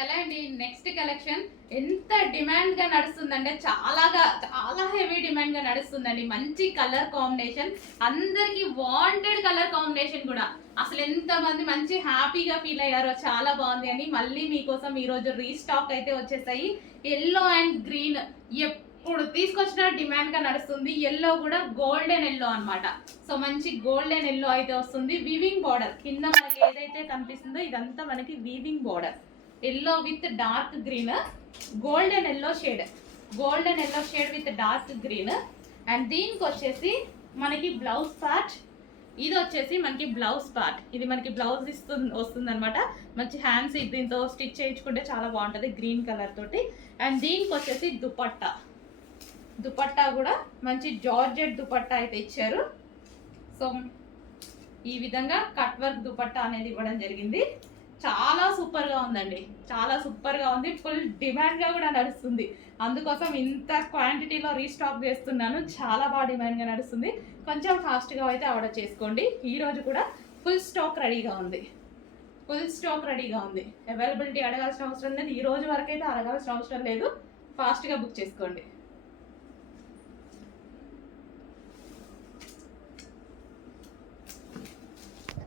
Hello అండి? Next collection ఎంత డిమాండ్గా నడుస్తుందంటే చాలాగా చాలా హెవీ డిమాండ్గా నడుస్తుందండి. మంచి కలర్ కాంబినేషన్ అందరికి వాంటెడ్ కలర్ కాంబినేషన్ కూడా. అసలు ఎంత మంది మంచి హ్యాపీగా ఫీల్ అయ్యారో చాలా బాగుంది అని మళ్ళీ మీకోసం ఈ రోజు రీస్టాక్ అయితే వచ్చేసాయి. ఎల్లో అండ్ గ్రీన్ ఎప్పుడు తీసుకొచ్చిన డిమాండ్గా నడుస్తుంది. ఎల్లో కూడా గోల్డెన్ ఎల్లో అనమాట సో మంచి గోల్డెన్ ఎల్లో అయితే వస్తుంది. వీవింగ్ బార్డర్ కింద మనకి ఏదైతే కనిపిస్తుందో ఇదంతా మనకి weaving border yellow with dark green golden yellow shade golden yellow shade with dark green and దీనికి వచ్చేసి మనకి బ్లౌజ్ పార్ట్ ఇది వచ్చేసి మనకి బ్లౌజ్ పార్ట్ ఇది మనకి బ్లౌజ్ ఇస్తుంది వస్తుంది అనమాట మంచి హ్యాండ్స్ దీంతో స్టిచ్ చేయించుకుంటే చాలా బాగుంటుంది గ్రీన్ కలర్ తోటి. అండ్ దీనికి వచ్చేసి దుపట్టా. దుపట్టా కూడా మంచి జార్జెట్ దుపట్టా అయితే ఇచ్చారు. సో ఈ విధంగా కట్ వర్క్ దుపట్టా అనేది ఇవ్వడం జరిగింది. చాలా సూపర్గా ఉందండి. చాలా సూపర్గా ఉంది. ఫుల్ డిమాండ్గా కూడా నడుస్తుంది. అందుకోసం ఇంత క్వాంటిటీలో రీస్టాక్ చేస్తున్నాను. చాలా బాగా డిమాండ్గా నడుస్తుంది. కొంచెం ఫాస్ట్గా అయితే ఆర్డర్ చేసుకోండి. ఈ రోజు కూడా ఫుల్ స్టాక్ రెడీగా ఉంది. ఫుల్ స్టాక్ రెడీగా ఉంది. అవైలబిలిటీ అడగాల్సిన అవసరం లేదు. ఈ రోజు వరకు అయితే అడగాల్సిన అవసరం లేదు. ఫాస్ట్గా బుక్ చేసుకోండి.